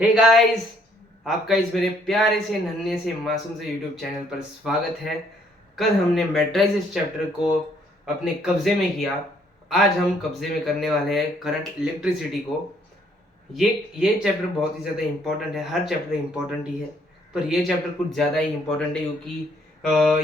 Hey guys, आपका इस मेरे प्यारे से नन्हे से मासूम से यूट्यूब चैनल पर स्वागत है। कल हमने मैट्रिसेस चैप्टर को अपने कब्जे में किया। आज हम कब्जे में करने वाले हैं करंट इलेक्ट्रिसिटी को। ये चैप्टर बहुत ही ज़्यादा इम्पोर्टेंट है। हर चैप्टर इम्पोर्टेंट ही है, पर ये चैप्टर कुछ ज़्यादा ही इम्पोर्टेंट है क्योंकि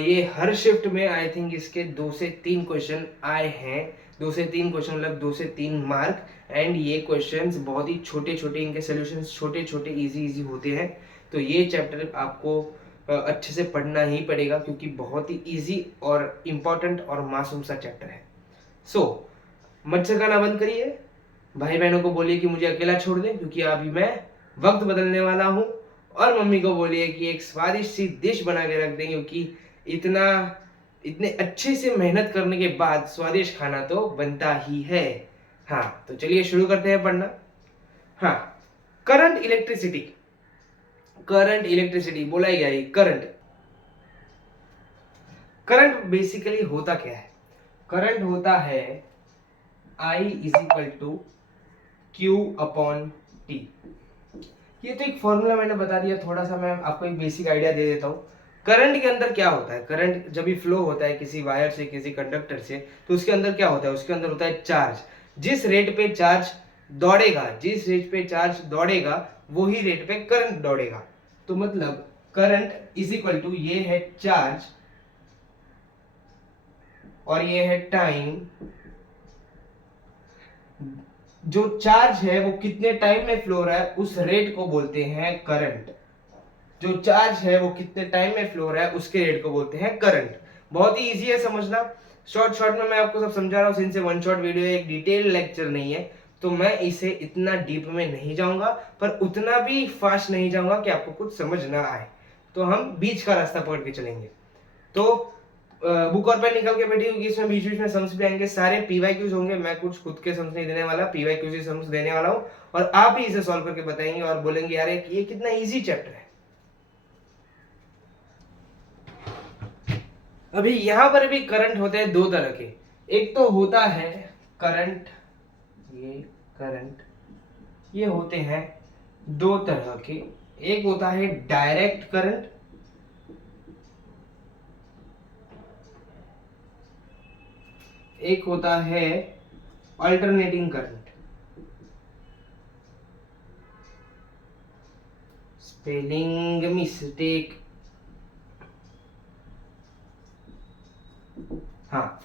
ये हर शिफ्ट में आई थिंक इसके 2 से 3 क्वेश्चन आए हैं। 2 से 3 क्वेश्चन मतलब 2 से 3 मार्क। एंड ये क्वेश्चंस बहुत ही छोटे छोटे, इनके सोल्यूशंस छोटे छोटे इजी इजी होते हैं। तो ये चैप्टर आपको अच्छे से पढ़ना ही पड़ेगा क्योंकि बहुत ही इजी और इम्पोर्टेंट और मासूम सा चैप्टर है। सो मच्छर खाना बंद करिए, भाई बहनों को बोलिए कि मुझे अकेला छोड़ दें क्योंकि अभी मैं वक्त बदलने वाला हूँ। और मम्मी को बोलिए कि एक स्वादिष्ट सी डिश बना के रख दें क्योंकि इतना इतने अच्छे से मेहनत करने के बाद स्वादिष्ट खाना तो बनता ही है। हाँ, तो चलिए शुरू करते हैं पढ़ना। हाँ, करंट इलेक्ट्रिसिटी। करंट इलेक्ट्रिसिटी बोला ही गया है। करंट करंट बेसिकली होता क्या है? करंट होता है I is equal to q upon t. ये तो एक फॉर्मूला मैंने बता दिया, थोड़ा सा मैं आपको एक बेसिक आइडिया दे देता हूँ। करंट के अंदर क्या होता है? करंट जब भी फ्लो होता है किसी वायर से, किसी कंडक्टर से, तो उसके अंदर क्या होता है? उसके अंदर होता है चार्ज। जिस रेट पे चार्ज दौड़ेगा, जिस रेट पे चार्ज दौड़ेगा वही रेट पे करंट दौड़ेगा। तो मतलब करंट इज इक्वल टू, ये है चार्ज और ये है टाइम। जो चार्ज है वो कितने टाइम में फ्लो हो रहा है उस रेट को बोलते हैं करंट। जो चार्ज है वो कितने टाइम में फ्लो हो रहा है उसके रेट को बोलते हैं करंट। बहुत ही इजी है समझना। शॉर्ट शॉर्ट में मैं आपको सब समझा रहा हूँ, सिंस वन शॉट वीडियो है, एक डिटेल लेक्चर नहीं है, तो मैं इसे इतना डीप में नहीं जाऊंगा, पर उतना भी फास्ट नहीं जाऊंगा कि आपको कुछ समझ ना आए। तो हम बीच का रास्ता पकड़ के चलेंगे। तो बुक और पेन निकल के बैठी होगी, इसमें बीच बीच में सम्स भी आएंगे, सारे पीवाईक्यूज होंगे। मैं कुछ खुद के सम्स नहीं देने वाला, पीवाईक्यूज ही सम्स देने वाला हूँ और आप ही इसे सॉल्व करके बताएंगे और बोलेंगे यार ये कितना इजी चैप्टर है। अभी यहां पर भी करंट होते हैं 2 तरह के। एक तो होता है करंट, ये करंट, ये होते हैं 2 तरह के। एक होता है डायरेक्ट करंट, एक होता है अल्टरनेटिंग करंट। Spelling mistake. हाँ,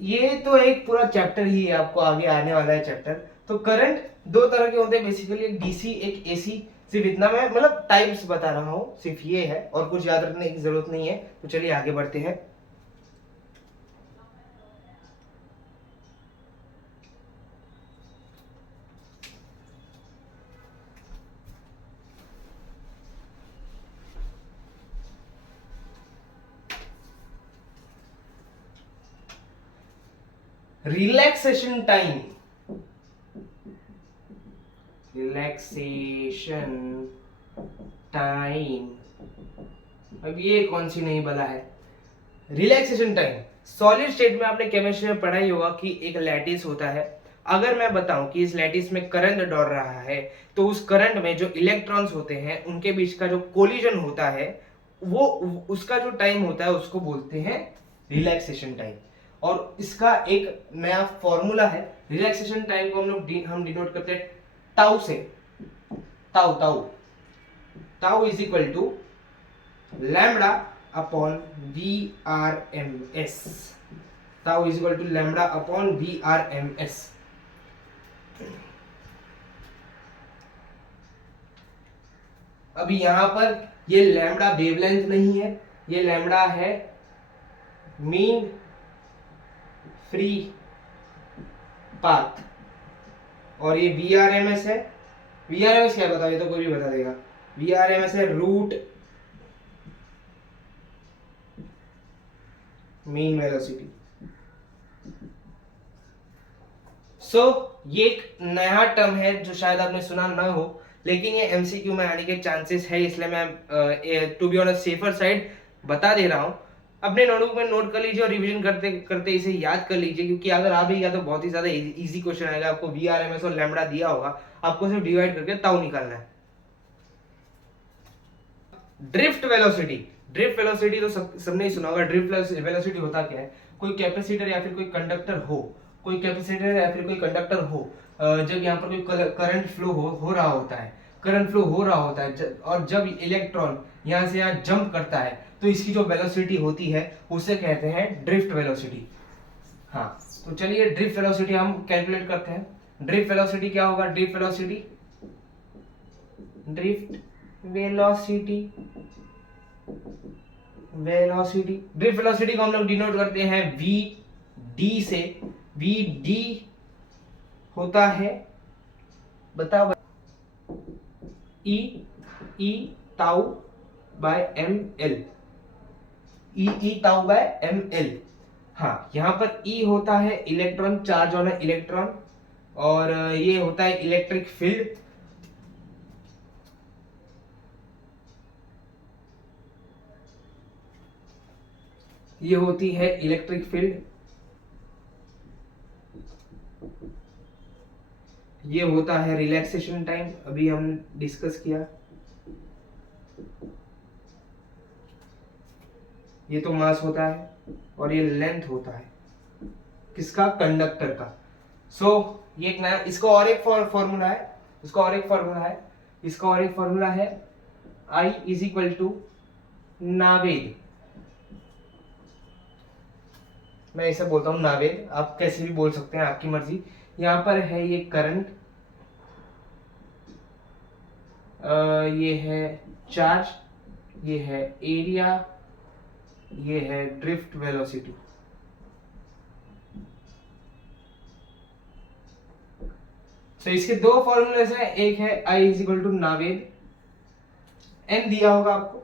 ये तो एक पूरा चैप्टर ही है, आपको आगे आने वाला है चैप्टर। तो करंट 2 तरह के होते हैं बेसिकली, एक डीसी एक एसी। सिर्फ इतना मैं मतलब टाइप्स बता रहा हूँ, सिर्फ ये है और कुछ याद रखने की जरूरत नहीं है। तो चलिए आगे बढ़ते हैं। Relaxation time, relaxation time. अब ये कौन सी नहीं बला है? रिलैक्सेशन टाइम सॉलिड स्टेट में आपने केमिस्ट्री में पढ़ा ही होगा कि एक लैटिस होता है। अगर मैं बताऊं कि इस लैटिस में करंट दौड़ रहा है, तो उस करंट में जो इलेक्ट्रॉन्स होते हैं उनके बीच का जो कोलिजन होता है, वो उसका जो टाइम होता है उसको बोलते हैं रिलैक्सेशन टाइम। और इसका एक नया फॉर्मूला है। रिलैक्सेशन टाइम को हम डिनोट करते हैं टाउ से। Tau tau tau is equal to lambda upon V R M S. Tau is equal to lambda upon V R M S. अभी यहां पर ये लैम्बडा वेवलेंथ नहीं है, ये लैम्बडा है मीन फ्री पाथ। और ये वी आर एम एस है। वी आर एम एस क्या बता, ये तो कोई भी बता देगा। वी आर एम एस है रूट मीन वेलोसिटी। सो ये एक नया टर्म है जो शायद आपने सुना ना हो, लेकिन ये एमसीक्यू में आने के चांसेस है, इसलिए मैं to be on a safer side बता दे रहा हूँ। अपने नोटबुक में नोट कर लीजिए और रिवीजन करते करते इसे याद कर लीजिए, क्योंकि अगर आ भी गया तो बहुत ही ज्यादा इजी क्वेश्चन आएगा। आपको वी आर एम एस और लैम्बडा दिया होगा, आपको सिर्फ डिवाइड करके ताऊ निकालना है। ड्रिफ्ट वेलोसिटी, ड्रिफ्ट वेलोसिटी तो सबने ही सुना होगा। ड्रिफ्ट वेलोसिटी होता क्या है, कोई कैपेसिटर या फिर कोई कंडक्टर हो, कोई कैपेसिटर या फिर कोई कंडक्टर हो, जब यहाँ पर कोई करंट फ्लो हो रहा होता है, करंट फ्लो हो रहा होता है और जब इलेक्ट्रॉन यहाँ से यहाँ जंप करता है तो इसकी जो वेलोसिटी होती है उसे कहते हैं ड्रिफ्ट वेलोसिटी। हाँ, तो चलिए ड्रिफ्ट वेलोसिटी हम कैलकुलेट करते हैं। ड्रिफ्ट वेलोसिटी क्या होगा, ड्रिफ्ट वेलोसिटी ड्रिफ्ट वेलोसिटी को हम लोग डिनोट करते हैं वी डी से। वी डी होता है, बताओ, ई ई tau by m L, E tau by m L. हाँ, यहाँ पर ई होता है इलेक्ट्रॉन, चार्ज ऑन इलेक्ट्रॉन, और ये होता है इलेक्ट्रिक फील्ड। ये होती है इलेक्ट्रिक फील्ड। ये होता है रिलैक्सेशन टाइम, अभी हम डिस्कस किया। ये तो मास होता है और ये लेंथ होता है किसका, कंडक्टर का। सो ये एक नया, इसको और एक फॉर्मूला है, इसका और एक फॉर्मूला है I इज इक्वल टू नावेद। मैं ऐसा बोलता हूँ नावेद, आप कैसे भी बोल सकते हैं, आपकी मर्जी। यहाँ पर है ये करंट, ये है चार्ज, ये है एरिया, ये है ड्रिफ्ट वेलोसिटी। तो इसके दो फॉर्मूलेस हैं, एक है I इज इक्वल टू नावेद, n दिया होगा आपको,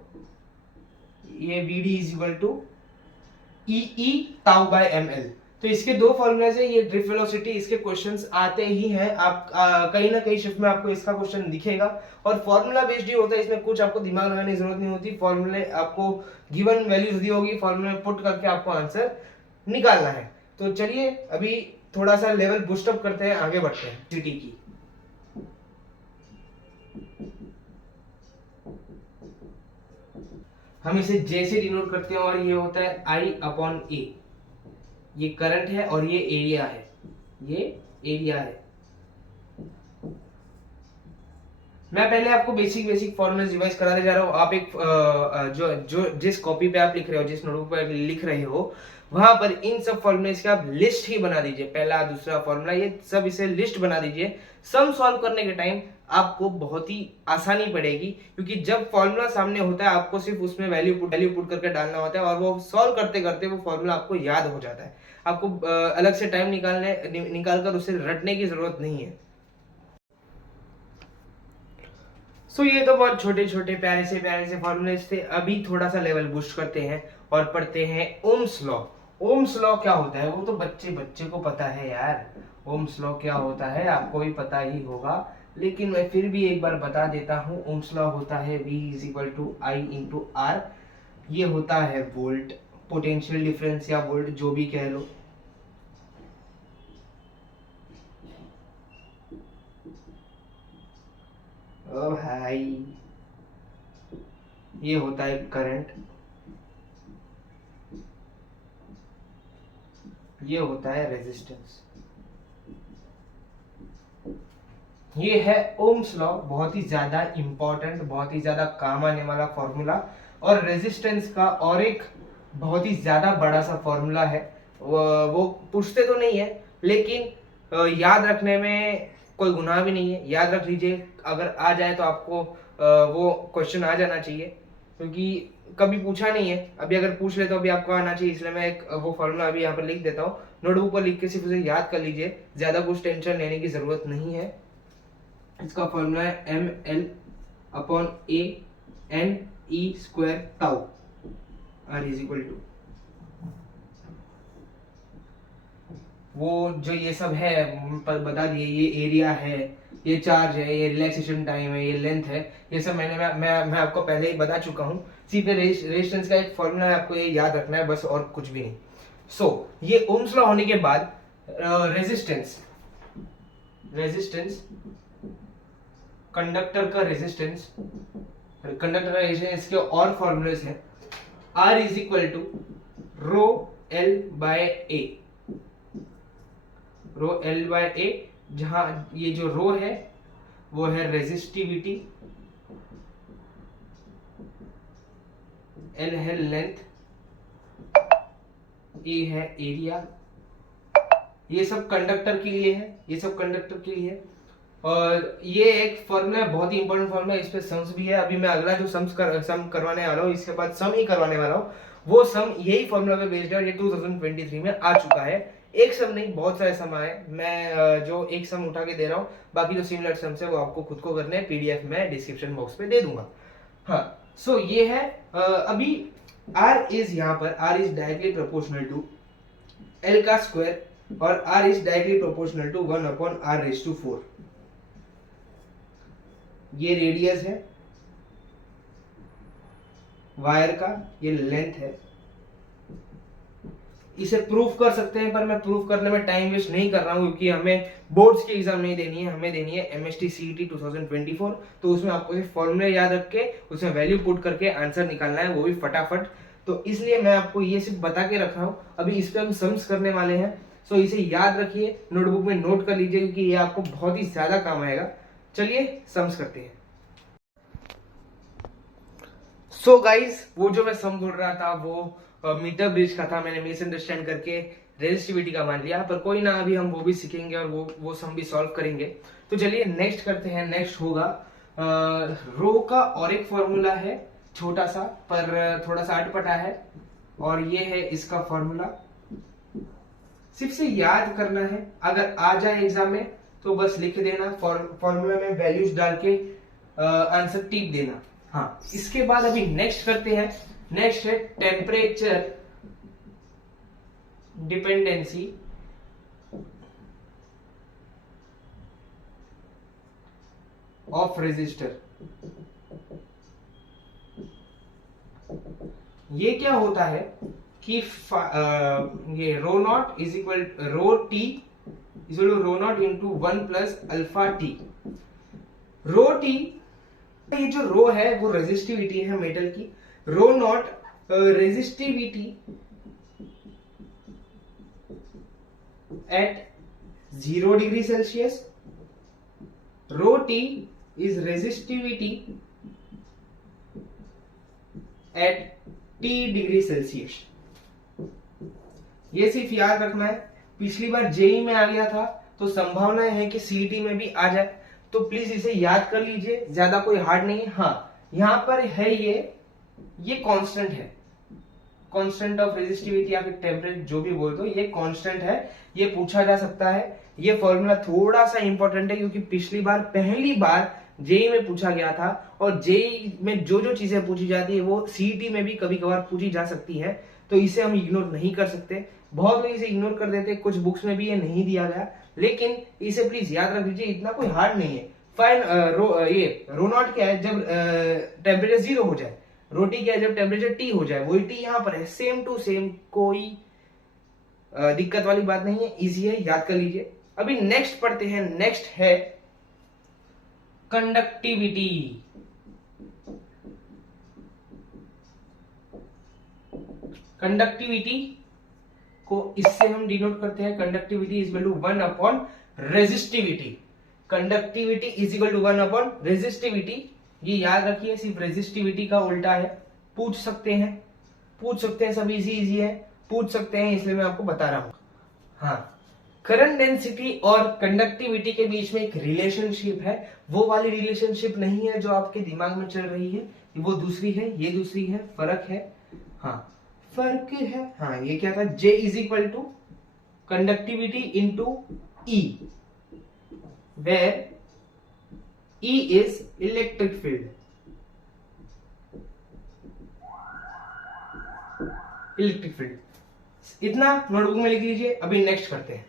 ये Vd is equal to e tau by m l. तो इसके दो फॉर्मूले से ये ड्रिफ्ट वेलोसिटी, इसके क्वेश्चंस आते ही हैं। आप कहीं ना कहीं शिफ्ट में आपको इसका क्वेश्चन दिखेगा, और फॉर्मूला बेस्ड ही होता है, इसमें कुछ आपको दिमाग लगाने की जरूरत नहीं होती। फॉर्मूले आपको गिवन वैल्यूज दी होगी, फॉर्मूले पुट करके आपको आंसर निकालना है। तो चलिए अभी थोड़ा सा लेवल बूस्ट अप करते हैं, आगे बढ़ते हैं सिटी की। हम इसे J से डिनोट करते हैं और ये होता है I अपॉन A। ये करंट है और ये एरिया है, ये एरिया है। मैं पहले आपको बेसिक फॉर्मूले रिवाइज कराने जा रहा हूँ। आप एक जो जिस कॉपी पे आप लिख रहे हो, जिस नोटबुक पे लिख रहे हो, वहां पर इन सब फॉर्मूलेस की आप लिस्ट ही बना दीजिए। पहला दूसरा फॉर्मूला, ये सब इसे लिस्ट बना दीजिए। सम सॉल्व करने के टाइम आपको बहुत ही आसानी पड़ेगी, क्योंकि जब फॉर्मूला सामने होता है आपको सिर्फ उसमें वैल्यू पुट करके डालना होता है, और वो सॉल्व करते करते वो फॉर्मूला आपको याद हो जाता है। आपको अलग से टाइम निकाल कर उसे रटने की जरूरत नहीं है। सो ये तो बहुत छोटे छोटे प्यारे से फॉर्मूलेस थे। अभी थोड़ा सा लेवल बूस्ट करते हैं और पढ़ते हैं ओम्स लॉ। ओम्स लॉ क्या होता है वो तो बच्चे को पता है यार। ओम्स लॉ क्या होता है आपको भी पता ही होगा, लेकिन मैं फिर भी एक बार बता देता हूँ। ओम्स लॉ होता है V is equal to I into R। ये होता है वोल्ट, पोटेंशियल डिफरेंस या वोल्ट जो भी कह लो। ओ भाई, ये होता है करंट, ये होता है रेजिस्टेंस। ये है ओम्स लॉ, बहुत ही ज्यादा इंपॉर्टेंट, बहुत ही ज्यादा काम आने वाला फॉर्मूला। और रेजिस्टेंस का और एक बहुत ही ज्यादा बड़ा सा फॉर्मूला है, वो पूछते तो नहीं है, लेकिन याद रखने में कोई गुनाह भी नहीं है। याद रख लीजिए, अगर आ जाए तो आपको वो क्वेश्चन आ जाना चाहिए, क्योंकि कभी पूछा नहीं है। अभी अगर पूछ ले तो अभी आपको आना चाहिए, इसलिए मैं एक वो फॉर्मूला अभी यहाँ पर लिख देता हूँ। नोटबुक पर लिख के सिर्फ उसे याद कर लीजिए, ज्यादा कुछ टेंशन लेने की जरूरत नहीं है। इसका फॉर्मूला है ml upon a n e square tau r is equal to, वो जो ये सब है पर बता दिए। ये एरिया है, ये चार्ज है, ये रिलैक्सेशन टाइम है, ये लेंथ है, ये सब मैं आपको पहले ही बता चुका हूँ। सिर्फ रेजिस्टेंस का एक फॉर्मूला है, आपको ये याद रखना है बस, और कुछ भी नहीं। सो ये ओम्स लॉ होने के बाद रेजिस्टेंस कंडक्टर का रेजिस्टेंस कंडक्टर का रेजिस्टेंस, इसके और फॉर्मूलेस हैं। R is equal to rho l by a, rho l by a, जहां ये जो रो है वो है रेजिस्टिविटी, एल है लेंथ, ए है एरिया। ये सब कंडक्टर के लिए है, ये सब कंडक्टर के लिए है। और ये एक फॉर्मूला है, बहुत ही इंपॉर्टेंट फॉर्मूला है, इस पे सम्स भी है। अभी मैं अगला जो सम करवाने वाला हूँ, इसके बाद सम ही करवाने वाला हूँ, वो सम यही फॉर्मूला पे बेस्ड है। ये 2023 में आ चुका है। एक सम नहीं, बहुत सारे सम आए। मैं जो एक सम उठा के दे रहा हूँ, बाकी जो सिमिलर सम्स है वो आपको खुद को करने हैं। पीडीएफ में डिस्क्रिप्शन बॉक्स पे दे दूंगा। हाँ, सो ये है। अभी R इज यहाँ पर, R is directly proportional to L का स्क्वायर और R is directly proportional to 1/r⁴। ये रेडियस है वायर का, ये लेंथ है। इसे प्रूफ कर सकते हैं, पर मैं प्रूफ करने में टाइम वेस्ट नहीं कर रहा हूं, क्योंकि हमें बोर्ड्स की एग्जाम नहीं देनी है, हमें देनी है MST CET 2024। तो उसमें आपको ये फॉर्मूले याद रख के उसमें वैल्यू पुट करके आंसर निकालना है, वो भी फटाफट। तो इसलिए मैं आपको ये सिर्फ बता के रख रहा हूँ। अभी इस पे हम सम्स करने वाले हैं, सो इसे याद रखिए, नोटबुक में नोट कर लीजिए, क्योंकि ये आपको बहुत ही ज्यादा काम आएगा। चलिए सम्स करते हैं। सो गाइस, वो जो मैं सम बोल रहा था वो मीटर ब्रिज का था। मैंने मिसअंडरस्टैंड करके रेजिस्टिविटी का मान लिया, पर कोई ना, अभी हम वो भी सीखेंगे और वो सम भी सॉल्व करेंगे। तो चलिए नेक्स्ट करते हैं। नेक्स्ट होगा रो का और एक फॉर्मूला है, छोटा सा पर थोड़ा सा अटपटा है, और ये है इसका फॉर्मूला। सिर्फ से याद करना है, अगर आ जाए एग्जाम में तो बस लिख देना, फॉर्मूला में वैल्यूज डाल के आंसर टिक देना। हाँ, इसके बाद अभी नेक्स्ट करते हैं। नेक्स्ट है टेम्परेचर डिपेंडेंसी ऑफ रेजिस्टर। ये क्या होता है कि ये rho naught is equal rho T is equal to rho naught into 1 plus alpha T. Rho T, ये जो रो है वो रेजिस्टिविटी है मेटल की। Rho naught resistivity at 0 degree Celsius, rho T is resistivity at T degree Celsius. ये सिर्फ याद रखना है। पिछली बार जेई में आ गया था, तो संभावना है कि सीईटी में भी आ जाए, तो प्लीज इसे याद कर लीजिए, ज्यादा कोई हार्ड नहीं है। हाँ, यहां पर है ये कांस्टेंट है, कांस्टेंट ऑफ रेजिस्टिविटी या फिर टेम्परेचर, जो भी बोल दो, ये कांस्टेंट है, ये पूछा जा सकता है। ये फॉर्मूला थोड़ा सा इंपॉर्टेंट है, क्योंकि पिछली बार पहली बार जेई में पूछा गया था, और जेई में जो जो चीजें पूछी जाती है वो सीईटी में भी कभी कभार पूछी जा सकती है, तो इसे हम इग्नोर नहीं कर सकते। बहुत लोग इसे इग्नोर कर देते, कुछ बुक्स में भी ये नहीं दिया गया, लेकिन इसे प्लीज याद रख लीजिए, इतना कोई हार्ड नहीं है। फाइन, ये रो नॉट क्या है, जब टेम्परेचर 0 हो जाए, रोटी क्या है, जब टेम्परेचर टी हो जाए, वही टी यहाँ पर है, सेम टू सेम, कोई दिक्कत वाली बात नहीं है, इजी है, याद कर लीजिए। अभी नेक्स्ट पढ़ते हैं। नेक्स्ट है कंडक्टिविटी। कंडक्टिविटी को इससे हम डिनोट करते हैं, conductivity is equal to 1 upon resistivity. Conductivity is equal to 1 upon resistivity, ये याद रखिए, सिर्फ रेजिस्टिविटी का उल्टा है। पूछ सकते हैं, सब इजी है, पूछ सकते हैं, इसलिए मैं आपको बता रहा हूं। हाँ, करंट डेंसिटी और कंडक्टिविटी के बीच में एक रिलेशनशिप है, वो वाली रिलेशनशिप नहीं है जो आपके दिमाग में चल रही है, वो दूसरी है, ये दूसरी है, फर्क है। हाँ, फर्क है। हाँ, ये क्या था, J is equal to conductivity into E, where E is electric field. इतना नोटबुक में लिख लीजिए। अभी नेक्स्ट करते हैं।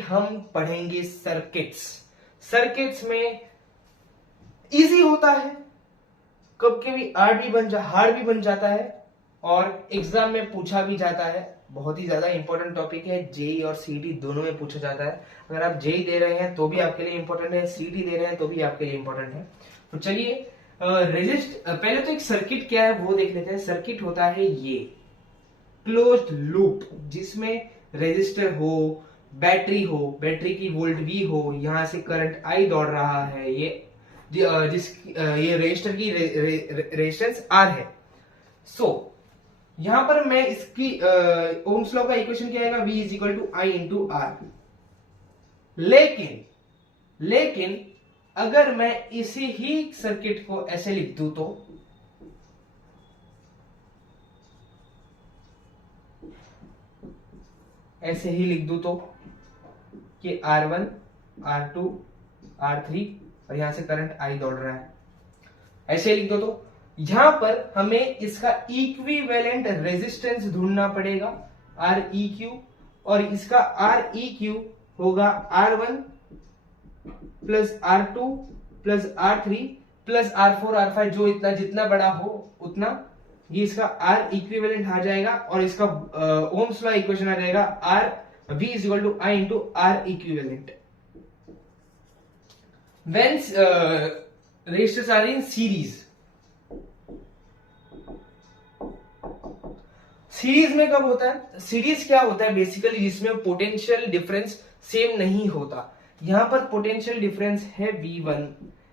हम पढ़ेंगे सर्किट्स में इजी होता है, कब भी हार्ड भी बन जाता है, और एग्जाम में पूछा भी जाता है। बहुत ही ज्यादा इंपॉर्टेंट टॉपिक है, जेई और सीईटी दोनों में पूछा जाता है। अगर आप जेई दे रहे हैं तो भी आपके लिए इंपॉर्टेंट है, सीईटी दे रहे हैं तो भी आपके लिए इंपॉर्टेंट है। तो चलिए पहले तो एक सर्किट क्या है वो देख लेते हैं। सर्किट होता है ये क्लोज्ड लूप, जिसमें रेजिस्टर हो, बैटरी की वोल्ट वी हो, यहां से करंट आई दौड़ रहा है, ये ये रेजिस्टर की रेजिस्टेंस आर है। सो यहां पर मैं इसकी ओम्स लॉ का इक्वेशन क्या आएगा, V is equal to I into R. लेकिन अगर मैं इसी ही सर्किट को ऐसे लिख दूं तो ऐसे ही लिख दूं तो कि R1, R2, R3 और यहां से करंट I दौड़ रहा है, ऐसे लिख दो तो यहां पर हमें इसका इक्विवेलेंट रेजिस्टेंस ढूंढना पड़ेगा Req, और इसका Req होगा R1 plus R2 plus R3 plus R4 R5, जो इतना जितना बड़ा हो उतना, ये इसका R इक्विवेलेंट आ जाएगा, और इसका ओम्स लॉ इक्वेशन आ जाएगा R V is equal to I into R equivalent when resistors are in series. Series में कब होता है, सीरीज क्या होता है बेसिकली, जिसमें पोटेंशियल डिफरेंस सेम नहीं होता। यहां पर पोटेंशियल डिफरेंस है V1,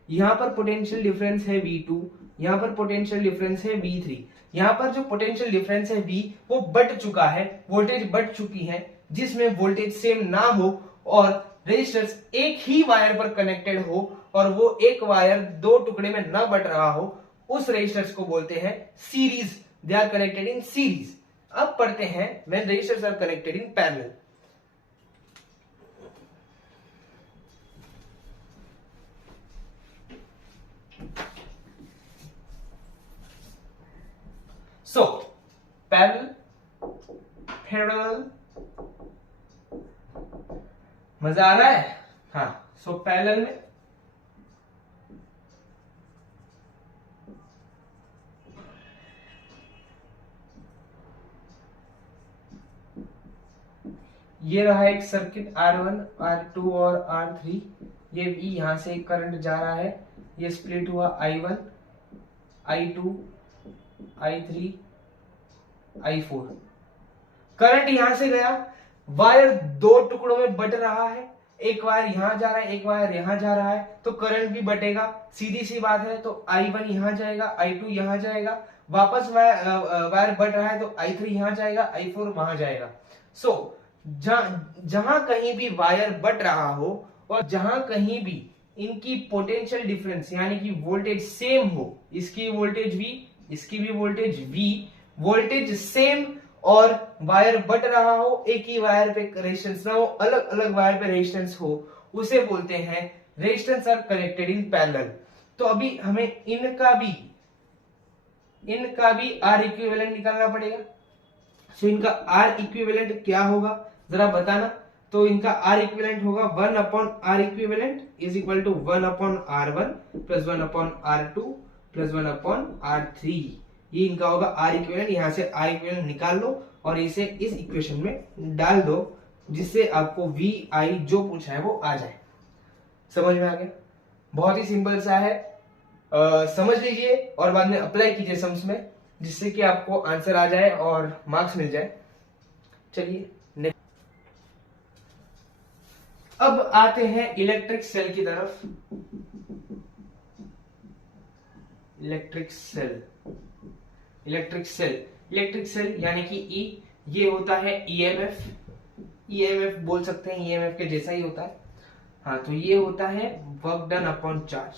यहां पर पोटेंशियल डिफरेंस है V2, यहां पर पोटेंशियल डिफरेंस है V3। यहां पर जो पोटेंशियल डिफरेंस है V वो बढ़ चुका है, वोल्टेज बढ़ चुकी है, जिसमें वोल्टेज सेम ना हो और रेजिस्टर्स एक ही वायर पर कनेक्टेड हो और वो एक वायर दो टुकड़े में ना बट रहा हो, उस रेजिस्टर्स को बोलते हैं series. They are connected in series. अब पढ़ते हैं when resistors are connected in parallel. So parallel मजा आ रहा है? हाँ। सो पैरेलल में ये रहा एक सर्किट R1, R2 और R3। ये भी यहां से करंट जा रहा है, ये स्प्लिट हुआ I1, I2, I3, I4। Current यहां से गया, वायर दो टुकड़ों में बट रहा है, एक वायर यहां जा रहा है, एक वायर यहां जा रहा है, तो करंट भी बटेगा, सीधी सी बात है। तो I1 यहां जाएगा, I2 यहां जाएगा, वापस वायर बट रहा है तो I3 यहां जाएगा, I4 वहां जाएगा। सो जहां कहीं भी वायर बट रहा हो और जहां कहीं भी इनकी पोटेंशियल डिफरेंस यानी कि वोल्टेज सेम हो, इसकी वोल्टेज V, इसकी भी वोल्टेज V, वोल्टेज सेम और वायर बट रहा हो, एक ही वायर पे रेजिस्टेंस ना हो, अलग अलग वायर पे रेजिस्टेंस हो, उसे बोलते हैं resistance R connected in parallel. तो अभी हमें इनका भी R इक्विवेलेंट निकालना पड़ेगा। सो इनका R इक्विवेलेंट क्या होगा जरा बताना। तो इनका R इक्विवेलेंट होगा 1 upon R equivalent is equal to 1 upon R1 plus 1 upon R2 plus 1 upon R3। ये इनका होगा R इक्विवेलेंट। यहां से R इक्विवेलेंट निकाल लो और इसे इस इक्वेशन में डाल दो, जिससे आपको VI जो पूछा है वो आ जाए। समझ में आ गया? बहुत ही सिंपल सा है, समझ लीजिए और बाद में अप्लाई कीजिए सम्स में, जिससे कि आपको आंसर आ जाए और मार्क्स मिल जाए। चलिए अब आते हैं इलेक्ट्रिक सेल की तरफ। इलेक्ट्रिक सेल यानी कि E, ये होता है ईएमएफ बोल सकते हैं, ईएमएफ के जैसा ही होता है। हाँ, तो ये होता है work done upon charge.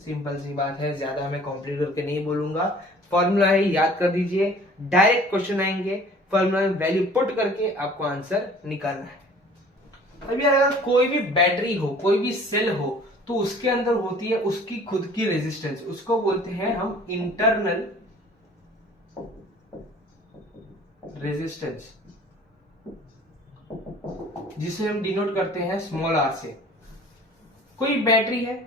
Simple सी बात है, ज्यादा मैं कॉम्प्लीट करके नहीं बोलूंगा। फॉर्मूला है, याद कर दीजिए। डायरेक्ट क्वेश्चन आएंगे, फॉर्मूला में वैल्यू पुट करके आपको आंसर निकालना है। अब यार अगर कोई भी बैटरी हो, कोई भी सेल हो, तो उसके अंदर होती है उसकी खुद की रेजिस्टेंस, उसको बोलते हैं हम इंटरनल रेजिस्टेंस, जिसे हम डिनोट करते हैं स्मॉल r से। कोई बैटरी है,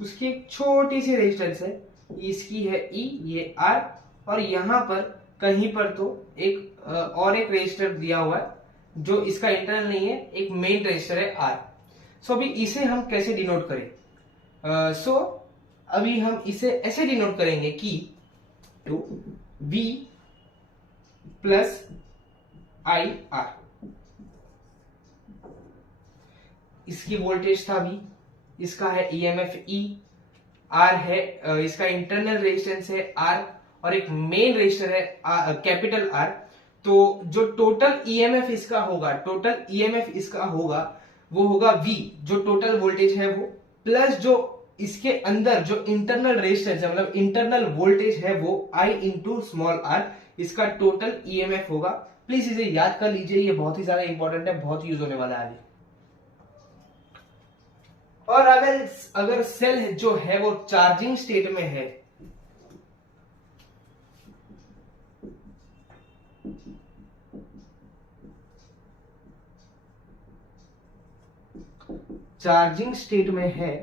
उसकी एक छोटी सी रेजिस्टेंस है, इसकी है E, ये R, और यहां पर कहीं पर तो एक और एक रेजिस्टर दिया हुआ है जो इसका इंटरनल नहीं है, एक मेन रेजिस्टर है R। सो अभी इसे हम कैसे डिनोट करें? सो अभी हम इसे ऐसे डिनोट करेंगे कि two V plus I R, इसकी वोल्टेज था V, इसका है EMF E, R है इसका इंटरनल रेजिस्टेंस है R, और एक मेन रेजिस्टर है कैपिटल R। तो जो टोटल EMF इसका होगा, टोटल EMF इसका होगा वो होगा V, जो टोटल वोल्टेज है वो, प्लस जो इसके अंदर जो इंटरनल रेजिस्टेंस है, मतलब इंटरनल वोल्टेज है वो I इंटू स्मॉल r, इसका टोटल EMF होगा। प्लीज इसे याद कर लीजिए, ये बहुत ही ज्यादा इंपॉर्टेंट है, बहुत यूज होने वाला है। और अगर सेल जो है वो चार्जिंग स्टेट में है, चार्जिंग स्टेट में है,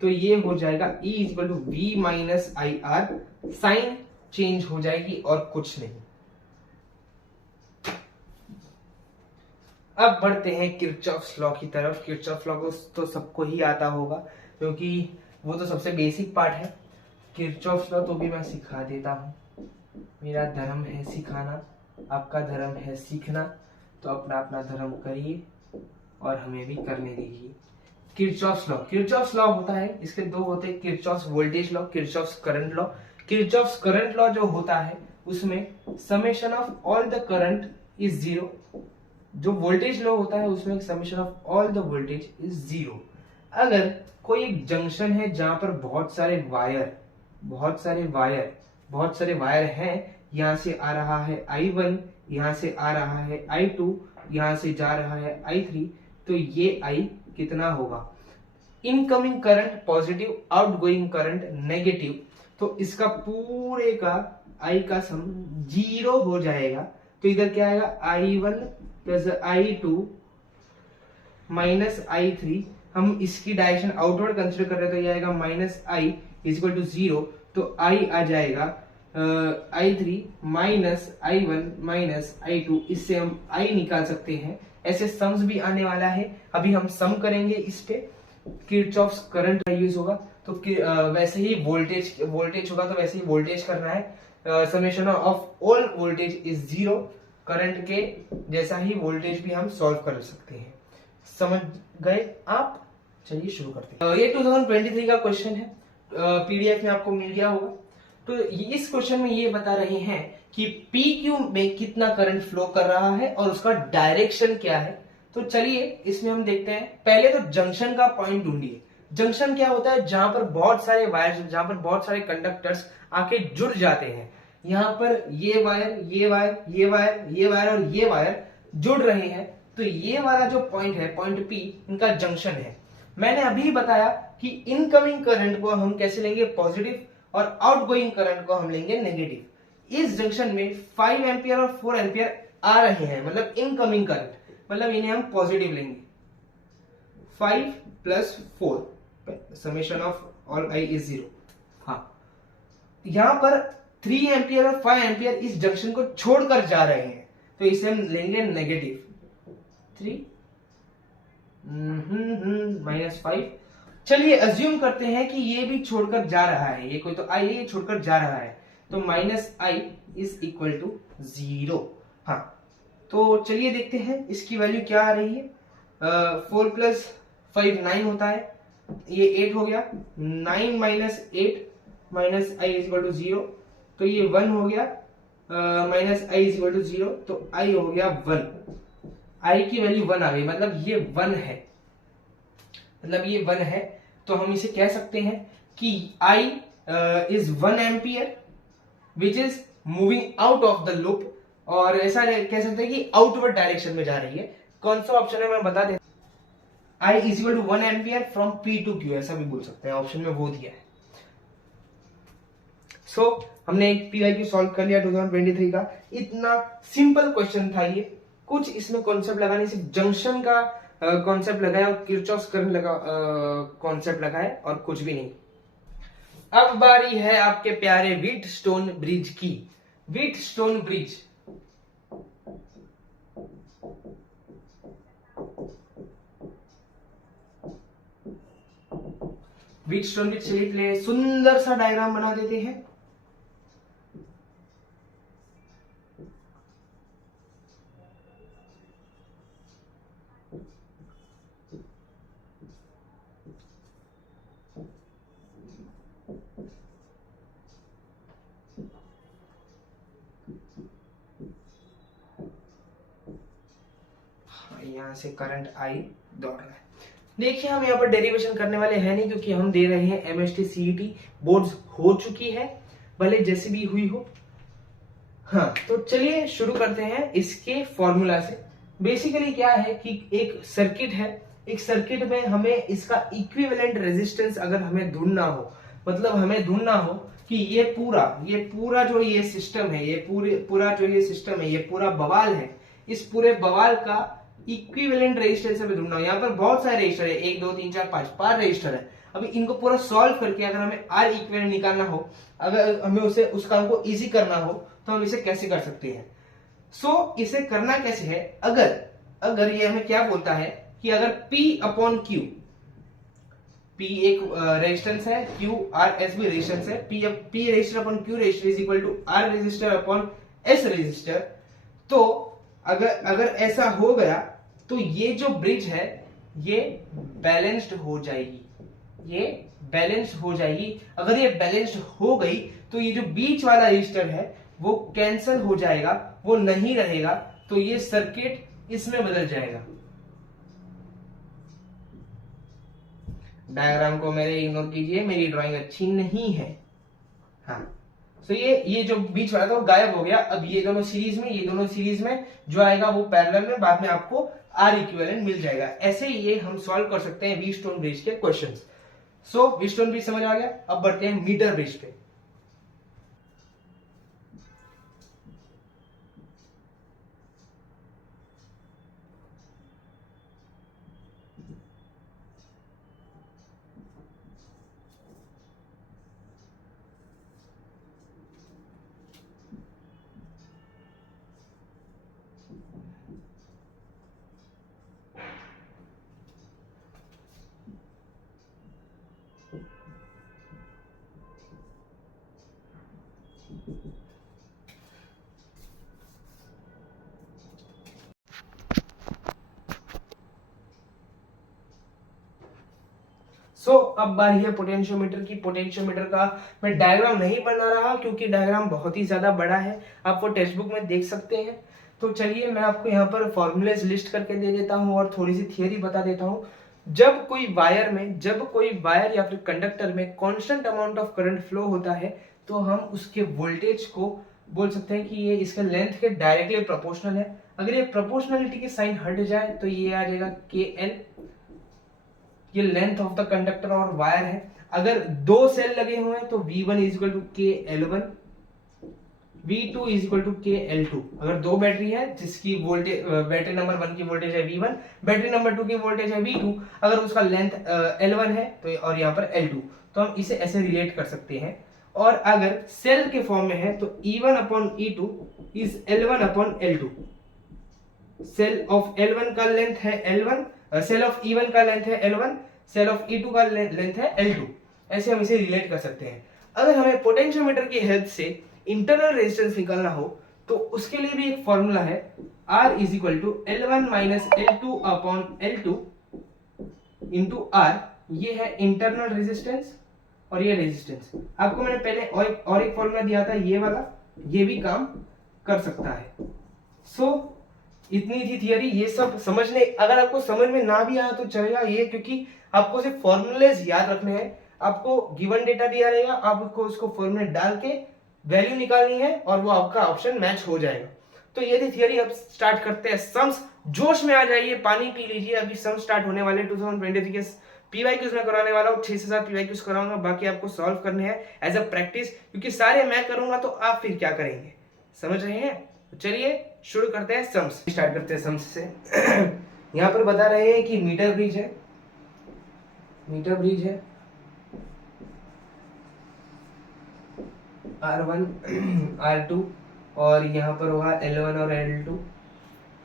तो ये हो जाएगा E equal to V minus I R, sign change हो जाएगी और कुछ नहीं। अब बढ़ते हैं किरचॉफ्स लॉ की तरफ। किरचॉफ लॉ को तो सबको ही आता होगा क्योंकि वो तो सबसे बेसिक पार्ट है। किरचॉफ्स लॉ तो भी मैं सिखा देता हूँ। मेरा धर्म है सिखाना, आपका धर्म है सीखना, तो अपना अपना धर्म करिए और हमें भी करने दीजिए। किरचॉफ्स लॉ, किरचॉफ्स लॉ होता है, इसके दो होते हैं, Kirchhoff's voltage law, Kirchhoff's current law. Kirchhoff's current law जो होता है उसमें summation of all the current is zero. जो वोल्टेज लॉ होता है उसमें summation of all the voltage is zero. अगर कोई एक जंक्शन है जहां पर बहुत सारे वायर हैं, यहां से आ रहा है I1, यहां से आ रहा है I2, यहां से जा रहा है I3, तो ये I कितना होगा? Incoming current positive, outgoing current negative, तो इसका पूरे का I का सम जीरो हो जाएगा। तो इधर क्या आएगा? I1 plus I2 minus I3। हम इसकी डायरेक्शन आउटवर्ड कंसिडर कर रहे हैं तो ये आएगा minus I is equal to zero. तो I आ जाएगा I3 minus I1 minus I2। इससे हम I निकाल सकते हैं। ऐसे सम्स भी आने वाला है, अभी हम सम करेंगे इस पे। किरचॉफ्स करंट का यूज होगा तो वैसे ही वोल्टेज होगा तो वैसे ही वोल्टेज करना है। Summation of all voltage is zero. Current के जैसा ही वोल्टेज भी हम सॉल्व कर सकते हैं। समझ गए आप? चलिए शुरू करते हैं। ये 2023 का क्वेश्चन है, पीडीएफ में आपको मिल गया होगा। तो इस क्वेश्चन में ये बता रहे हैं कि पी क्यू में कितना करंट फ्लो कर रहा है और उसका डायरेक्शन क्या है। तो चलिए इसमें हम देखते हैं। पहले तो जंक्शन का पॉइंट ढूंढिए। जंक्शन क्या होता है? जहां पर बहुत सारे वायर्स, जहां पर बहुत सारे कंडक्टर्स आके जुड़ जाते हैं। यहाँ पर ये वायर, ये वायर, ये वायर, ये वायर और ये वायर जुड़ रहे हैं, तो ये वाला जो पॉइंट है, पॉइंट पी, इनका जंक्शन है। मैंने अभी बताया कि इनकमिंग करंट को हम कैसे लेंगे? पॉजिटिव, और आउटगोइंग करंट को हम लेंगे नेगेटिव। इस जंक्शन में 5 एम्पियर और 4 एम्पियर आ रहे हैं, मतलब इनकमिंग करंट, मतलब इन्हें हम पॉजिटिव लेंगे। 5 plus 4 summation of all I is zero. हाँ, यहां पर 3 एम्पियर और 5 एम्पियर इस जंक्शन को छोड़कर जा रहे हैं, तो इसे हम लेंगे नेगेटिव। 3 माइनस 5। चलिए अज्यूम करते हैं कि ये भी छोड़कर जा रहा है, ये कोई तो I है, ये छोड़कर जा रहा है, तो minus I is equal to zero. हाँ, तो चलिए देखते हैं इसकी वैल्यू क्या आ रही है। 4 प्लस 5 9 होता है, ये 8 हो गया। 9 minus 8 minus I is equal to zero, तो ये 1 हो गया। Minus I is equal to zero, तो I हो गया 1। I की वैल्यू 1 आ गई, मतलब ये 1 है, मतलब ये 1 है। तो हम इसे कह सकते हैं कि I is 1 ampere which is moving out of the loop, और ऐसा कह सकते हैं कि आउटवर्ड डायरेक्शन में जा रही है। कौन सा ऑप्शन है मैं बता देता हूं। I is equal to 1 ampere from P to Q, ऐसा भी बोल सकते हैं, ऑप्शन में वो दिया है। सो हमने एक PYQ सॉल्व कर लिया 2023 का। इतना सिंपल क्वेश्चन था ये, कुछ इसमें कॉन्सेप्ट लगाने, सिर्फ जंक्शन का कॉन्सेप्ट लगाया और किरचॉफ्स करंट लगा कॉन्सेप्ट लगाया और कुछ भी नहीं। अब बारी है आपके प्यारे व्हीटस्टोन ब्रिज की। व्हीटस्टोन ब्रिज, व्हीटस्टोन ब्रिज, चलिए पहले सुंदर सा डायग्राम बना देते हैं। यहाँ से करंट आई दौड़ रहा है। देखिए हम यहाँ पर डेरिवेशन करने वाले हैं नहीं, क्योंकि हम दे रहे हैं एमएसटी सीईटी, बोर्ड्स हो चुकी है, भले जैसी भी हुई हो। हाँ, तो चलिए शुरू करते हैं इसके फॉर्मूला से। बेसिकली क्या है कि एक सर्किट है, एक सर्किट में हमें इसका इक्विवेलेंट रेजिस्टेंस अगर हमें ढूंढना हो, मतलब हमें ढूंढना हो कि ये पूरा जो ये सिस्टम है, ये पूरा जो ये सिस्टम है, ये पूरा बवाल है, इस पूरे बवाल का इक्विवेलेंट रेजिस्टेंस हमें ढूंढना हो। यहाँ पर बहुत सारे रेजिस्टर है, 1 2 3 4 5 रेजिस्टर है। अभी इनको पूरा सॉल्व करके अगर हमें आर इक्विवेलेंट निकालना हो, अगर हमें उस काम को इजी करना हो, तो हम इसे कैसे कर सकते हैं। इसे करना कैसे है, अगर ये हमें क्या बोलता है कि अगर P अपॉन Q, P एक रेजिस्टेंस है, Q R S भी रेजिस्टेंस है, P resistor upon Q resistor is equal to R resistor upon S resistor. तो अगर ऐसा हो गया तो ये जो ब्रिज है ये बैलेंस्ड हो जाएगी, ये बैलेंस्ड हो जाएगी। अगर ये बैलेंस्ड हो गई तो ये जो बीच वाला रेजिस्टर है वो कैंसल हो जाएगा, वो नहीं रहेगा, तो ये सर्किट इसमें बदल जाएगा। डायग्राम को मेरे इग्नोर कीजिए, मेरी ड्राइंग अच्छी नहीं है। हाँ, तो ये जो बीच वाला था वो गायब हो गया। अब ये दोनों सीरीज में जो आएगा वो पैरेलल में, बाद में आपको आर इक्विवेलेंट मिल जाएगा। ऐसे ये हम सॉल्व कर सकते हैं व्हीटस्टोन ब्रिज के क्वेश्चंस। व्हीटस्टोन ब्रिज समझ आ गया, अब बढ़ते हैं मीटर ब्रिज पे। अब बारी है पोटेंशियोमीटर की। पोटेंशियोमीटर का मैं डायग्राम नहीं बना रहा क्योंकि डायग्राम बहुत ही ज्यादा बड़ा है, आप वो टेक्स्ट बुक में देख सकते हैं। तो चलिए मैं आपको यहाँ पर फॉर्मूलेज लिस्ट करके दे देता हूँ और थोड़ी सी थियरी बता देता हूँ। जब कोई वायर या फिर कंडक्टर में constant amount of current flow होता है तो हम उसके वोल्टेज को बोल सकते हैं कि ये इसके लेंथ के डायरेक्टली प्रोपोर्शनल है। अगर ये प्रोपोर्शनलिटी की साइन हट जाए तो ये आ जाएगा KL, ये लेंथ ऑफ द कंडक्टर और वायर है। अगर 2 सेल लगे हुए हैं तो V1 is equal to KL1, V2 is equal to KL2। अगर 2 बैटरी है जिसकी वोल्टेज, बैटरी नंबर 1 की वोल्टेज है V1, बैटरी नंबर 2 की वोल्टेज है V2, अगर उसका लेंथ L1 है तो और यहाँ पर L2, तो हम इसे ऐसे रिलेट कर सकते हैं। और अगर सेल के फॉर्म में है तो E1 upon E2 is L1 upon L2। Cell of L1 का लेंथ है L1, सेल ऑफ E1 का लेंथ है L1, सेल ऑफ E2 का लेंथ है L2। ऐसे हम इसे रिलेट कर सकते हैं। अगर हमें पोटेंशियोमीटर की हेल्प से इंटरनल रेजिस्टेंस निकालना हो तो उसके लिए भी एक फॉर्मूला है, R is equal to L1 minus L2 upon L2 into R। ये है इंटरनल रेजिस्टेंस और ये रेजिस्टेंस। आपको मैंने पहले और एक फॉर्मूला दिया था ये वाला, ये भी काम कर सकता है। इतनी थी थियरी। ये सब समझने, अगर आपको समझ में ना भी आया तो चलेगा, ये क्योंकि आपको सिर्फ फॉर्मूलेज याद रखने हैं। आपको गिवन डेटा दिया रहेगा, आपको उसको फॉर्मूले डाल के वैल्यू निकालनी है और वो आपका ऑप्शन मैच हो जाएगा। तो ये थी थियरी। अब स्टार्ट करते हैं सम्स। जोश में आ जाइए, पानी पी लीजिए, अभी सम स्टार्ट होने वाले 2023 के PYQs में कराने वाला हूँ। 6 से 7 PYQs कराऊंगा, बाकी आपको सॉल्व करने हैं एज अ प्रैक्टिस, क्योंकि सारे मैं करूंगा तो आप फिर क्या करेंगे, समझ रहे हैं। तो चलिए शुरू करते हैं सम्स। स्टार्ट करते हैं सम्स से। यहाँ पर बता रहे हैं कि मीटर ब्रिज है, R1 R2 और यहाँ पर होगा L1 और L2।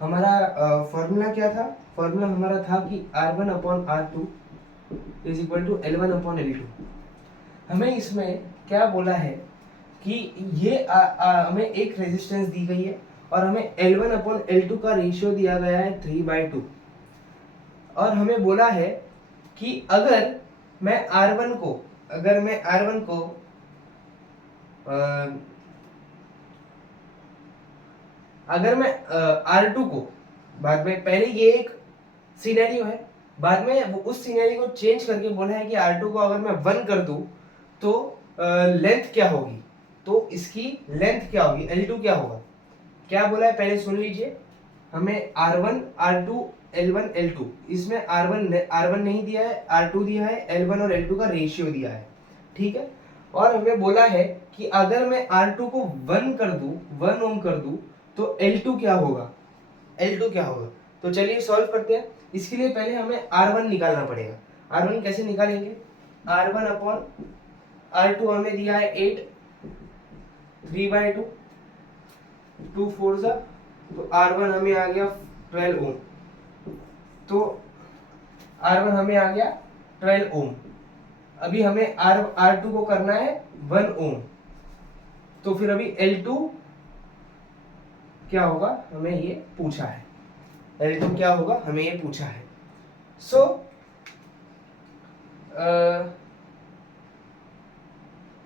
हमारा फॉर्मूला क्या था? फॉर्मूला हमारा था कि R1 upon R2 is equal to L1 upon L2। हमें इसमें क्या बोला है कि ये हमें एक रेजिस्टेंस दी गई है और हमें L1 अपॉन L2 का रेशियो दिया गया है 3/2 और हमें बोला है कि अगर मैं R1 को अगर मैं R2 को बाद में, पहले ये एक सिनेरियो है, बाद में उस सिनेरियो को चेंज करके बोला है कि R2 को अगर मैं 1 कर दूं तो लेंथ क्या होगी, तो इसकी लेंथ क्या होगी, L2 क्या होगा, क्या बोला है पहले सुन लीजिए। हमें R1 R2 L1 L2, इसमें R1 नहीं दिया है, R2 दिया है, L1 और L2 का रेशियो दिया है, ठीक है। और हमें बोला है कि अगर मैं R2 को 1 कर दूं, 1 ओम कर दूं तो L2 क्या होगा, L2 क्या होगा। तो चलिए सॉल्व करते हैं। इसके लिए पहले हमें R1 निकालना पड़ेगा। R1 कैसे निकालेंगे, R1 अपॉन R2 हमें दिया है 8, 3/2, 2 4 जा, तो R1 हमें आ गया 12 ओम, तो R1 हमें आ गया 12 ओम। अभी हमें R2 को करना है 1 ओम, तो फिर अभी L2 क्या होगा हमें ये पूछा है, L2 क्या होगा हमें ये पूछा है। सो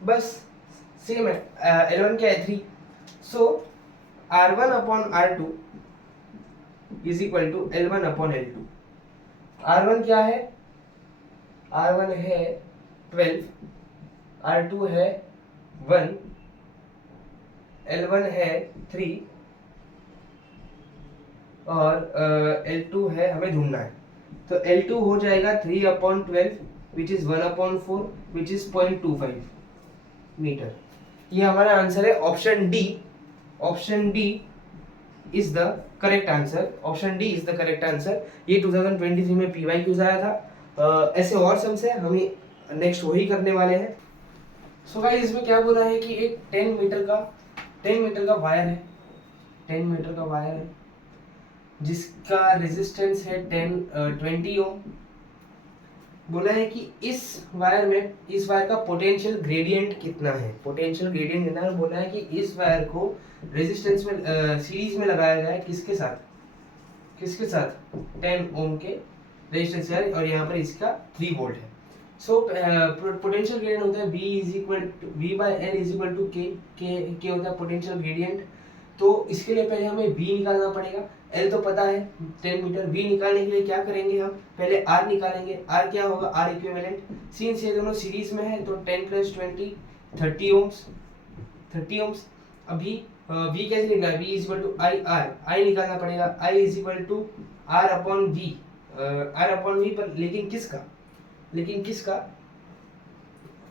बस सेम है, L1 क्या है 3, so R1 upon R2 is equal to L1 upon L2। R1 क्या है, R1 है 12, R2 है 1, L1 है 3 और L2 है हमें ढूंढना है। तो L2 हो जाएगा 3 upon 12 which is 1 upon 4 which is 0.25 metre. ये हमारा आंसर है option D. Option D is the correct answer. Option D is the correct answer. ये 2023 में PYQs आया था। ऐसे और सम्स है, हमें नेक्स्ट वही करने वाले हैं। सो गाइस इसमें क्या बोला है कि एक 10 मीटर का वायर है, 10 मीटर का वायर है जिसका रेजिस्टेंस है 20 ओम। बोला है कि इस वायर का पोटेंशियल ग्रेडियंट कितना है, पोटेंशियल ग्रेडियंट कितना है। बोला है कि इस वायर को रेजिस्टेंस में सीरीज में लगाया गया है, किसके साथ 10 ओम के रेजिस्टेंस है और यहाँ पर इसका 3 वोल्ट है। सो पोटेंशियल ग्रेडियंट होता है V/N इज इक्वल टू के होता है पोटेंशियल ग्रेडियंट। तो इसके लिए पहले हमें V निकालना पड़ेगा। L तो पता है 10 मीटर। V निकालने के लिए क्या करेंगे, हम पहले R निकालेंगे। R क्या होगा, R इक्विवेलेंट। सिंस ये दोनों सीरीज में है तो 10 + 20 30 ओम्स। अभी V कैसे निकालना है, V is equal to I निकालना पड़ेगा। I is equal to R upon V पर, लेकिन किसका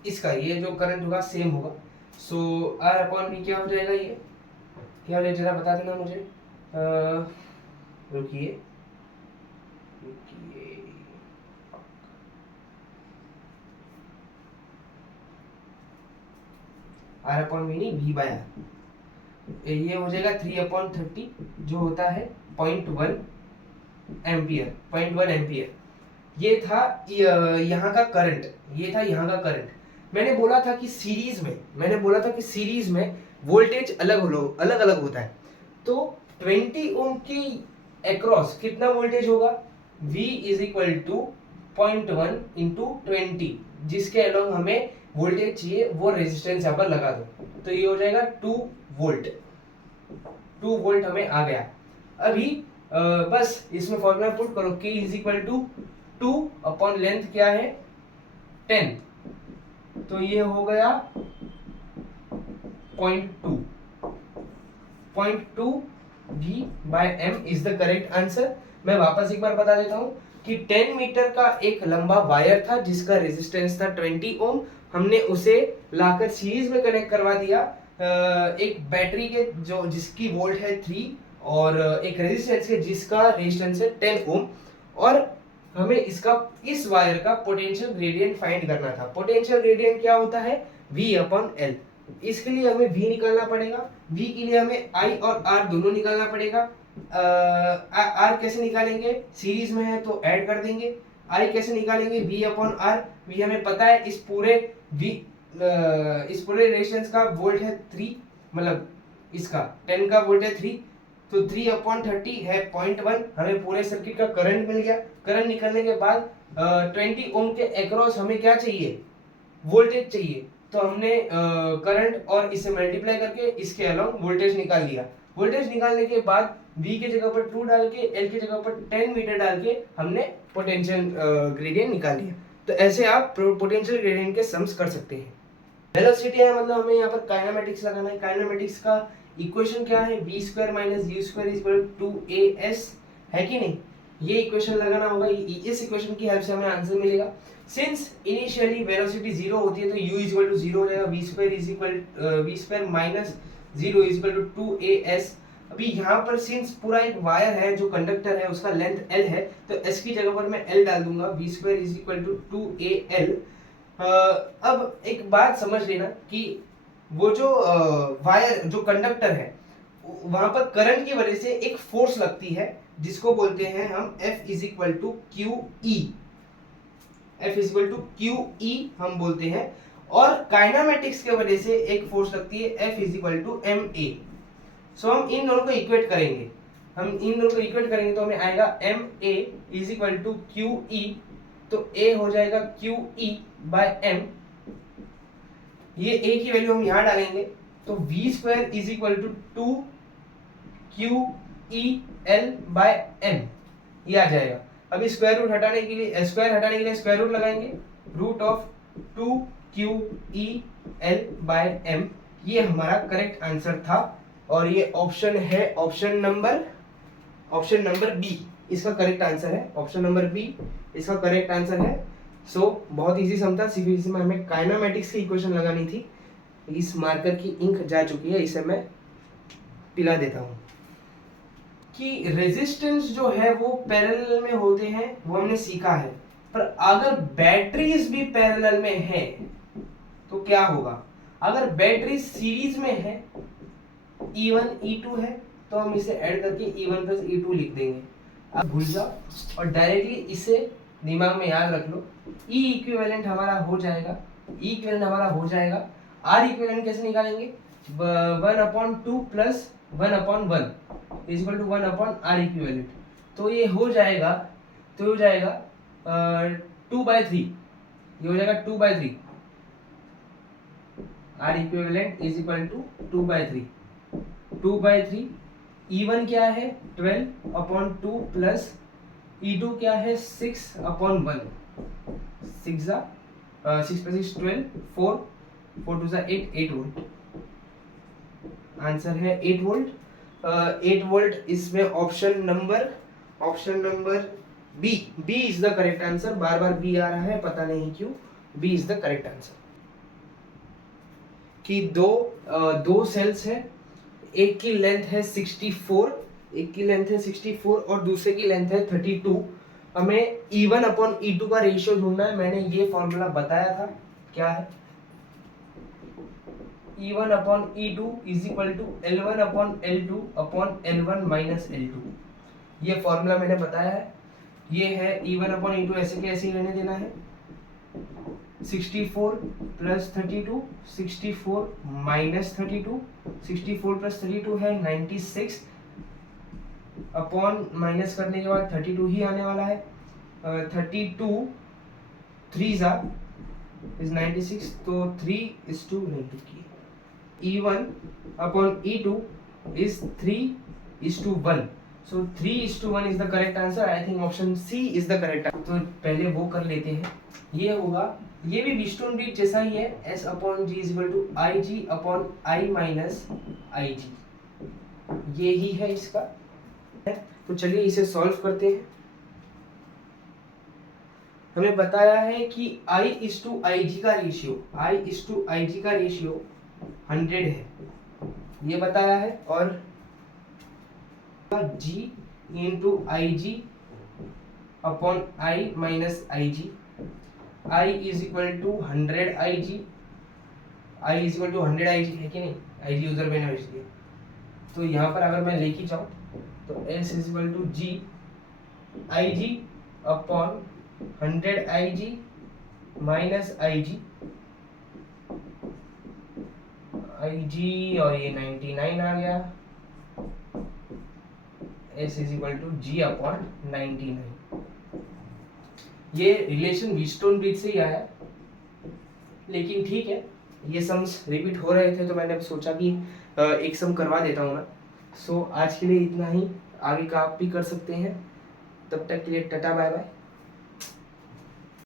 इसका, ये जो करंट होगा सेम होगा। सो R अपॉन V क्या हो जाएगा, ये क्या हो जाएगा जरा बता देना मुझे। रुकिए R अपॉन V नहीं, V/R। ये हो जाएगा 3/30 जो होता है 0.1 एम्पियर। ये था यहाँ का करंट। मैंने बोला था कि सीरीज में वोल्टेज अलग होता है। तो 20 ओम की अक्रॉस कितना वोल्टेज होगा, V is equal to 0.1 into 20, जिसके अलोंग हमें वोल्टेज चाहिए वो रेजिस्टेंस यहाँ पर लगा दो। तो ये हो जाएगा 2 वोल्ट हमें आ गया। अभी बस इसमें फॉर्मूला पुट करो, K is equal to 2 upon length क्या है 10, तो ये हो गया 0.2 V/M is the correct answer. मैं वापस एक बार बता देता हूं कि 10 मीटर का एक लंबा वायर था जिसका रेजिस्टेंस था 20 ओम। हमने उसे लाकर सीरीज में कनेक्ट करवा दिया एक बैटरी के जिसकी वोल्ट है 3 और एक रेजिस्टेंस के जिसका रेजिस्टेंस है 10 ओम, और हमें इस वायर का पोटेंशियल ग्रेडियंट फाइंड करना था। पोटेंशियल ग्रेडियंट क्या होता है, V/L। इसके लिए हमें V निकालना पड़ेगा। V के लिए हमें I और R दोनों निकालना पड़ेगा। R कैसे निकालेंगे, सीरीज में है तो ऐड कर देंगे। आई कैसे निकालेंगे, V अपॉन आर। V हमें पता है, इस पूरे रेजिस्टेंस का वोल्ट है 3, मतलब इसका 10 का वोल्ट है 3, तो 3 अपॉन 30 है 0.1। हमें पूरे सर्किट का करंट मिल गया। करंट निकलने के बाद 20 ओम के अक्रॉस हमें क्या चाहिए, वोल्टेज चाहिए। तो हमने करंट और इसे मल्टीप्लाई करके इसके अलाउंग वोल्टेज निकाल लिया। वोल्टेज निकालने के बाद V के जगह पर 2 डाल के, L के जगह पर 10 मीटर डाल के हमने पोटेंशियल ग्रेडियंट निकाल लिया। तो ऐसे आप पोटेंशियल ग्रेडियंट के सम्स कर सकते हैं। वेलोसिटी है मतलब हमें यहाँ पर काइनेमेटिक्स लगाना है। काइनेमेटिक्स का इक्वेशन क्या है, v square minus u square is equal to 2as, है कि नहीं। ये इक्वेशन लगाना होगा। इस इक्वेशन की हेल्प से हमें आंसर मिलेगा। सिंस इनिशियली वेलोसिटी 0 होती है तो u इज इक्वल टू 0 हो जाएगा। v square minus 0 is equal to 2as। अभी यहाँ पर सिंस पूरा एक वायर है, जो कंडक्टर है उसका लेंथ l है, तो s की जगह पर मैं l डाल दूंगा। v square is equal to 2al। अब एक बात समझ लेना कि वो जो वायर, जो कंडक्टर है, वहां पर करंट की वजह से एक फोर्स लगती है, जिसको बोलते हैं हम F is equal to Q E. F is equal to Q E हम बोलते हैं। और काइनेमेटिक्स के वजह से एक फोर्स लगती है F is equal to M A. So हम इन दोनों को इक्वेट करेंगे। तो हमें आएगा M A is equal to Q E. तो A हो जाएगा क्यू ई बाय एम। ये A की वैल्यू हम यहाँ डालेंगे, तो v square is equal to 2 Q E L by M, ये आ जाएगा। अभी स्क्वायर रूट हटाने के लिए स्क्वायर रूट लगाएंगे, root of 2 Q E L by M. ये हमारा करेक्ट आंसर था। और ये ऑप्शन है, ऑप्शन नंबर बी इसका करेक्ट आंसर है। ऑप्शन नंबर बी इसका करेक्ट आंसर है। सो बहुत इजी सम था। सिर्फ इसमें हमें काइनेमेटिक्स की इक्वेशन लगानी थी। इस मार्कर की इंक जा चुकी है, इसे मैं पिला देता हूँ। कि रेजिस्टेंस जो है वो पैरेलल में होते हैं, वो हमने सीखा है। पर अगर बैटरीज भी पैरेलल में है तो क्या होगा। अगर बैटरी सीरीज में है, E1 E2 है, तो हम इसे ऐड करके E1 प्लस E2 लिख देंगे। आप भूल जाओ और डायरेक्टली इसे दिमाग में याद रख लो। E इक्विवेलेंट हमारा हो जाएगा, R इक्विवेलेंट कैसे निकालेंगे, 1/2 plus 1/1 is equal to 1/R equivalent. तो ये हो जाएगा 2/3। ये हो जाएगा 2/3। R equivalent is equal to 2/3। E1 क्या है 12/2 प्लस E2 क्या है 6/1। 6 + 6 12, 4 2 8 वोल्ट। आंसर है 8 वोल्ट। 8 वोल्ट इसमें option number B is the correct answer. बार बार बी आ रहा है, पता नहीं क्यों। B is the correct answer. कि दो सेल्स है, एक की लेंथ है 64 और दूसरे की लेंथ है 32। हमें E1 अपॉन E2 का रेशियो ढूंढना है। मैंने ये फॉर्मूला बताया था, क्या है, E1 upon E2 is equal to L1 upon L2 upon L1 minus L2। ये फॉर्मूला मैंने बताया है। ये है E1 अपॉन E2, ऐसे के ऐसे ही रहने देना है। 64 प्लस 32, 64 माइनस 32, 64 प्लस 32 है 96 अपॉन माइनस करने के बाद 32 ही आने वाला है। 32 3s इज 96, तो 3:92 की E1 upon E2 is 3:1। So 3:1 is the correct answer. I think option C is the correct answer. तो पहले वो कर लेते हैं। ये होगा, ये भी विस्टोन ब्रिज जैसा ही है, S upon G is equal to IG upon I minus IG। ये ही है इसका। तो चलिए इसे सॉल्व करते हैं। हमें बताया है कि I:IG का रेशियो 100 है, ये बताया है। और G into IG upon I minus IG। I is equal to 100 IG, है कि नहीं। IG उधर मैंने भेज दिया, तो यहाँ पर अगर मैं लेके जाऊँ तो S is equal to G IG upon 100 IG minus IG और ये 99 आ गया, S is equal to G upon 99। ये रिलेशन व्हीटस्टोन ब्रिज से ही आया, लेकिन ठीक है, ये सम्स रिपीट हो रहे थे तो मैंने अब सोचा कि एक सम करवा देता हूँ मैं। सो आज के लिए इतना ही, आगे का आप भी कर सकते हैं। तब तक के लिए टाटा बाय बाय।